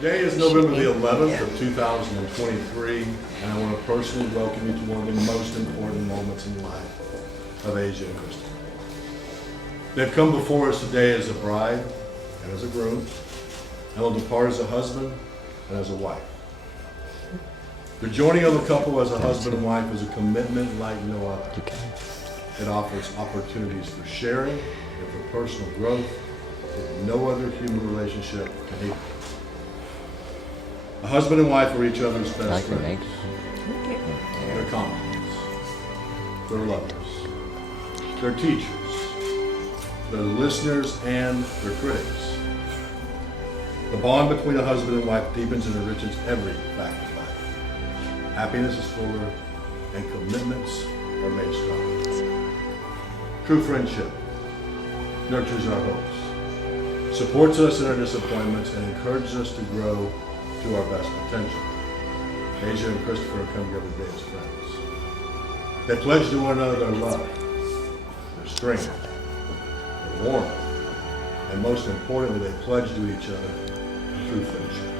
Today is November the 11th of 2023, and I want to personally welcome you to one of the most important moments in the life of Asia and Kristen. They've come before us today as a bride and as a groom, and will depart as a husband and as a wife. The joining of a couple as a husband and wife is a commitment like no other. It offers opportunities for sharing and for personal growth that no other human relationship can equal. A husband and wife are each other's best friends. They're confidants. They're lovers. They're teachers. They're listeners and they're critics. The bond between a husband and wife deepens and enriches every fact of life. Happiness is fuller and commitments are made stronger. True friendship nurtures our hopes, supports us in our disappointments, and encourages us to grow to our best potential. Asia and Christopher come together today as friends. They pledge to one another their love, their strength, their warmth, and most importantly, they pledge to each other true friendship.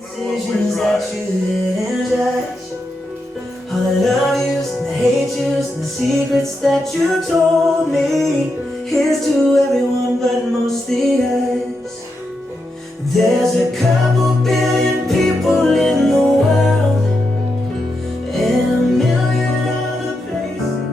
Decisions that you didn't judge. All the love yous and the hate yous and the secrets that you told me. Here's to everyone but mostly us. There's a couple billion people in the world, and a million other places.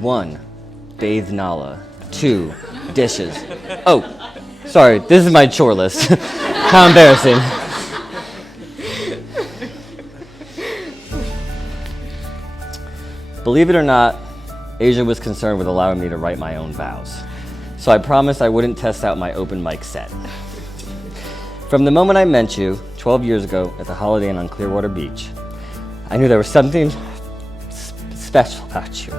One, bathe Nala. 2, dishes. Oh, sorry, this is my chore list. How embarrassing. Believe it or not, Asia was concerned with allowing me to write my own vows. So I promised I wouldn't test out my open mic set. From the moment I met you 12 years ago at the Holiday Inn on Clearwater Beach, I knew there was something special about you.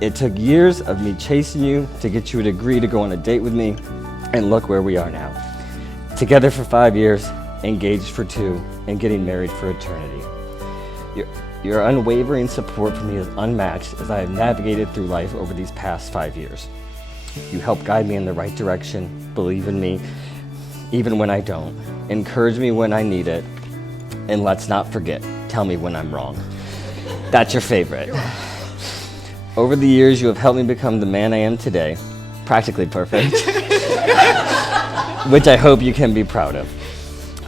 It took years of me chasing you to get you to agree to go on a date with me, and look where we are now. Together for 5 years, engaged for 2, and getting married for eternity. Your unwavering support for me is unmatched as I have navigated through life over these past 5 years. You help guide me in the right direction, believe in me even when I don't, encourage me when I need it, and let's not forget, tell me when I'm wrong. That's your favorite. Over the years, you have helped me become the man I am today, practically perfect, which I hope you can be proud of.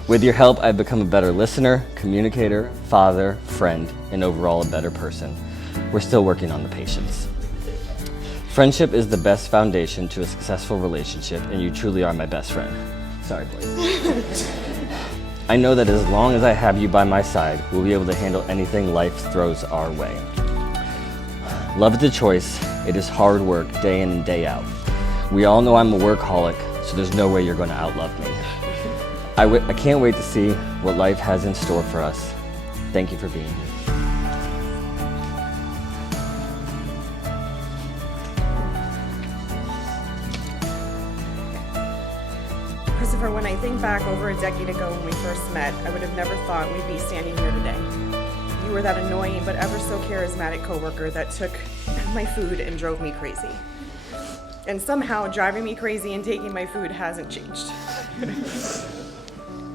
With your help, I've become a better listener, communicator, father, friend, and overall a better person. We're still working on the patience. Friendship is the best foundation to a successful relationship, and you truly are my best friend. Sorry, boys. I know that as long as I have you by my side, we'll be able to handle anything life throws our way. Love is a choice. It is hard work, day in and day out. We all know I'm a workaholic, so there's no way you're going to outlove me. I can't wait to see what life has in store for us. Thank you for being here. Christopher, when I think back over a decade ago when we first met, I would have never thought we'd be standing here today. You were that annoying but ever so charismatic coworker that took my food and drove me crazy. And somehow driving me crazy and taking my food hasn't changed.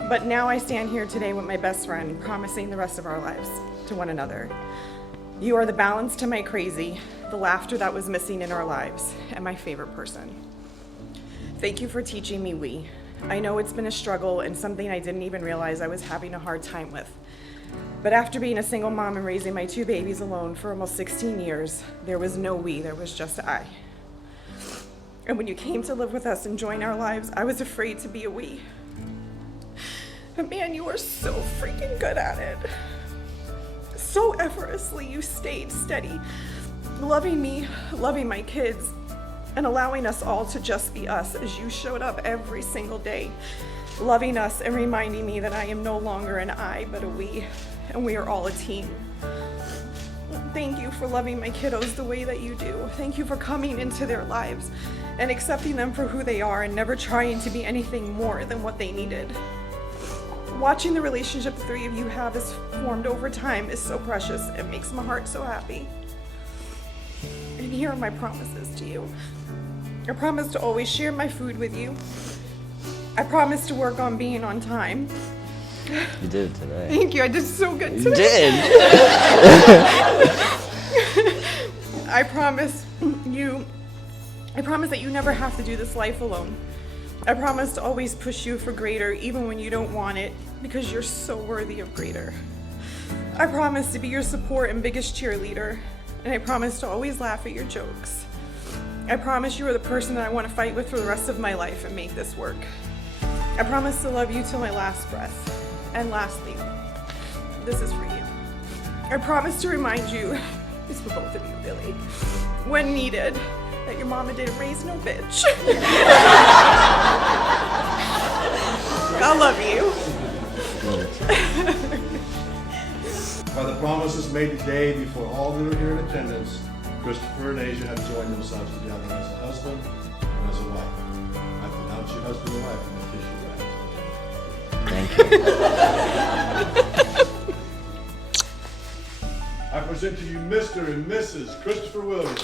But now I stand here today with my best friend, promising the rest of our lives to one another. You are the balance to my crazy, the laughter that was missing in our lives, and my favorite person. Thank you for teaching me we. I know it's been a struggle and something I didn't even realize I was having a hard time with. But after being a single mom and raising my 2 babies alone for almost 16 years, there was no we, there was just I. And when you came to live with us and join our lives, I was afraid to be a we. But man, you are so freaking good at it. So effortlessly, you stayed steady, loving me, loving my kids, and allowing us all to just be us as you showed up every single day, loving us and reminding me that I am no longer an I, but a we, and we are all a team. Thank you for loving my kiddos the way that you do. Thank you for coming into their lives and accepting them for who they are and never trying to be anything more than what they needed. Watching the relationship the 3 of you have is formed over time is so precious. It makes my heart so happy. And here are my promises to you. I promise to always share my food with you. I promise to work on being on time. You did it today. Thank you, I did so good You today. did! I promise that you never have to do this life alone. I promise to always push you for greater even when you don't want it, because you're so worthy of greater. I promise to be your support and biggest cheerleader, and I promise to always laugh at your jokes. I promise you are the person that I want to fight with for the rest of my life and make this work. I promise to love you till my last breath. And lastly, this is for you. I promise to remind you, it's for both of you really, when needed, that your mama didn't raise no bitch. I love you. By the promises made today before all who are here in attendance, Christopher and Asia have joined themselves together as a husband and as a wife. I pronounce you husband and wife and kiss you right. Thank you. I present to you Mr. and Mrs. Christopher Williams.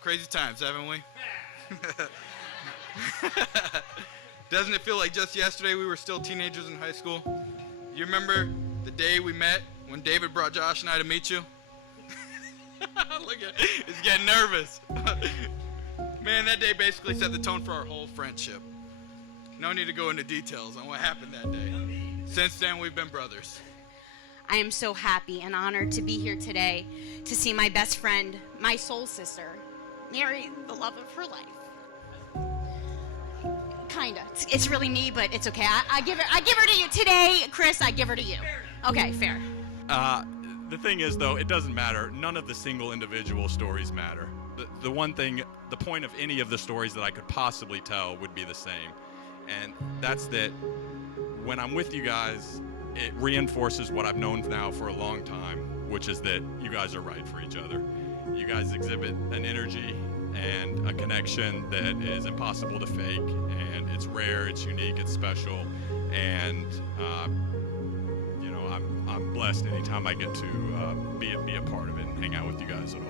some crazy times, haven't we? Doesn't it feel like just yesterday we were still teenagers in high school? You remember the day we met when David brought Josh and I to meet you? Look at it, he's getting nervous. Man, that day basically set the tone for our whole friendship. No need to go into details on what happened that day. Since then, we've been brothers. I am so happy and honored to be here today to see my best friend, my soul sister, marry the love of her life. Kinda. It's really me, but it's okay. I give her to you today, Chris. I give her to you. Okay, fair. The thing is, though, it doesn't matter. None of the single individual stories matter. The one thing, the point of any of the stories that I could possibly tell would be the same. And that's that when I'm with you guys, it reinforces what I've known now for a long time, which is that you guys are right for each other. You guys exhibit an energy and a connection that is impossible to fake, and it's rare, it's unique, it's special, and I'm blessed anytime I get to be a part of it and hang out with you guys at all.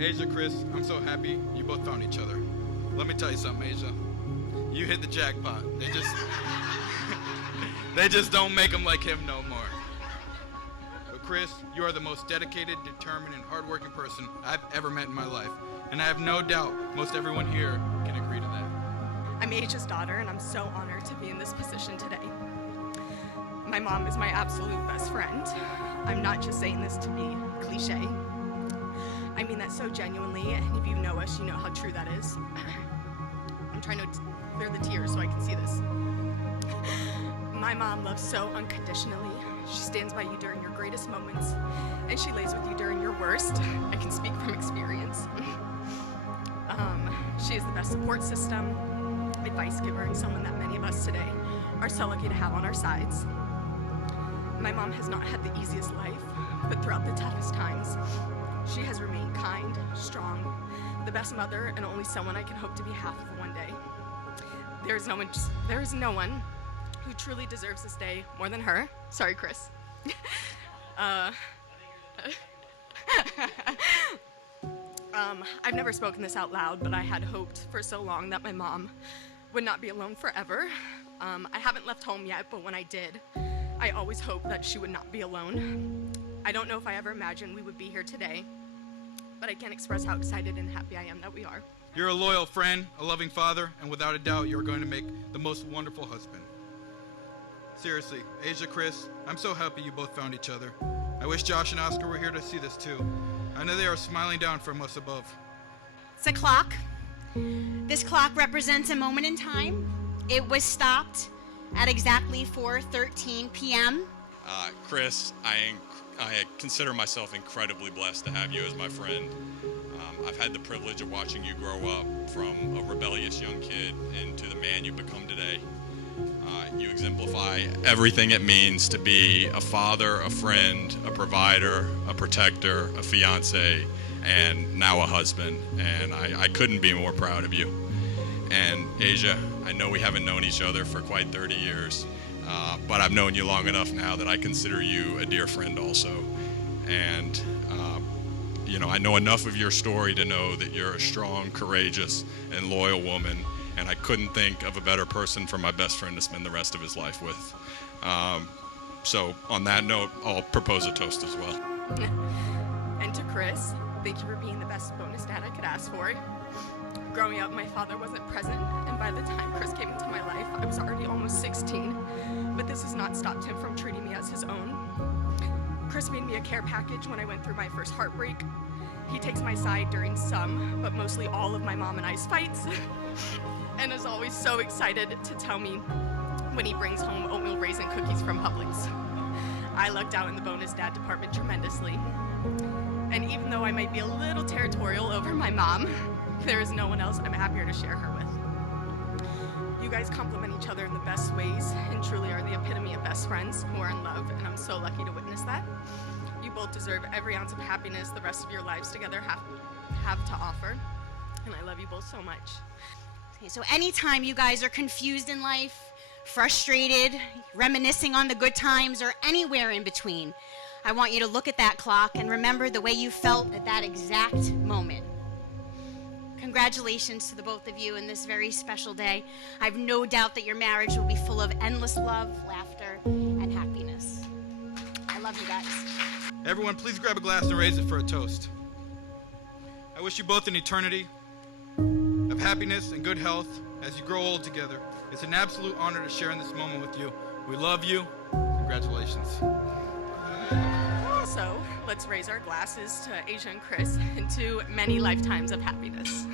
Asia, Chris, I'm so happy you both found each other. Let me tell you something, Asia. You hit the jackpot. They just don't make them like him no more. But Chris, you are the most dedicated, determined, and hardworking person I've ever met in my life. And I have no doubt most everyone here can agree to that. I'm Asia's daughter, and I'm so honored to be in this position today. My mom is my absolute best friend. I'm not just saying this to be cliche. I mean that so genuinely, and if you know us, you know how true that is. I'm trying to clear the tears so I can see this. My mom loves so unconditionally. She stands by you during your greatest moments, and she lays with you during your worst. I can speak from experience. She is the best support system, advice giver, and someone that many of us today are so lucky to have on our sides. My mom has not had the easiest life, but throughout the toughest times, she has remained kind, strong, the best mother, and only someone I can hope to be half of one day. There is no one who truly deserves this day more than her. Sorry, Chris. I've never spoken this out loud, but I had hoped for so long that my mom would not be alone forever. I haven't left home yet, but when I did, I always hoped that she would not be alone. I don't know if I ever imagined we would be here today, but I can't express how excited and happy I am that we are. You're a loyal friend, a loving father, and without a doubt, you're going to make the most wonderful husband. Seriously, Asia, Chris, I'm so happy you both found each other. I wish Josh and Oscar were here to see this too. I know they are smiling down from us above. It's a clock. This clock represents a moment in time. It was stopped at exactly 4:13 p.m. Chris, I consider myself incredibly blessed to have you as my friend. I've had the privilege of watching you grow up from a rebellious young kid into the man you've become today. You exemplify everything it means to be a father, a friend, a provider, a protector, a fiance, and now a husband. And I couldn't be more proud of you. And Asia, I know we haven't known each other for quite 30 years, but I've known you long enough now that I consider you a dear friend also. And I know enough of your story to know that you're a strong, courageous, and loyal woman, and I couldn't think of a better person for my best friend to spend the rest of his life with. So on that note, I'll propose a toast as well. And to Chris, thank you for being the best bonus dad I could ask for. Growing up, my father wasn't present, and by the time Chris came into my life, I was already almost 16, but this has not stopped him from treating me as his own. Chris made me a care package when I went through my first heartbreak. He takes my side during some, but mostly all of my mom and I's fights, and is always so excited to tell me when he brings home oatmeal raisin cookies from Publix. I lucked out in the bonus dad department tremendously. And even though I might be a little territorial over my mom, there is no one else I'm happier to share her with. You guys complement each other in the best ways and truly are the epitome of best friends who are in love, and I'm so lucky to witness that. You both deserve every ounce of happiness the rest of your lives together have to offer, and I love you both so much. Okay, so anytime you guys are confused in life, frustrated, reminiscing on the good times, or anywhere in between, I want you to look at that clock and remember the way you felt at that exact moment. Congratulations to the both of you in this very special day. I have no doubt that your marriage will be full of endless love, laughter, and happiness. I love you guys. Everyone, please grab a glass and raise it for a toast. I wish you both an eternity of happiness and good health as you grow old together. It's an absolute honor to share in this moment with you. We love you. Congratulations. Also, let's raise our glasses to Asia and Chris and to many lifetimes of happiness.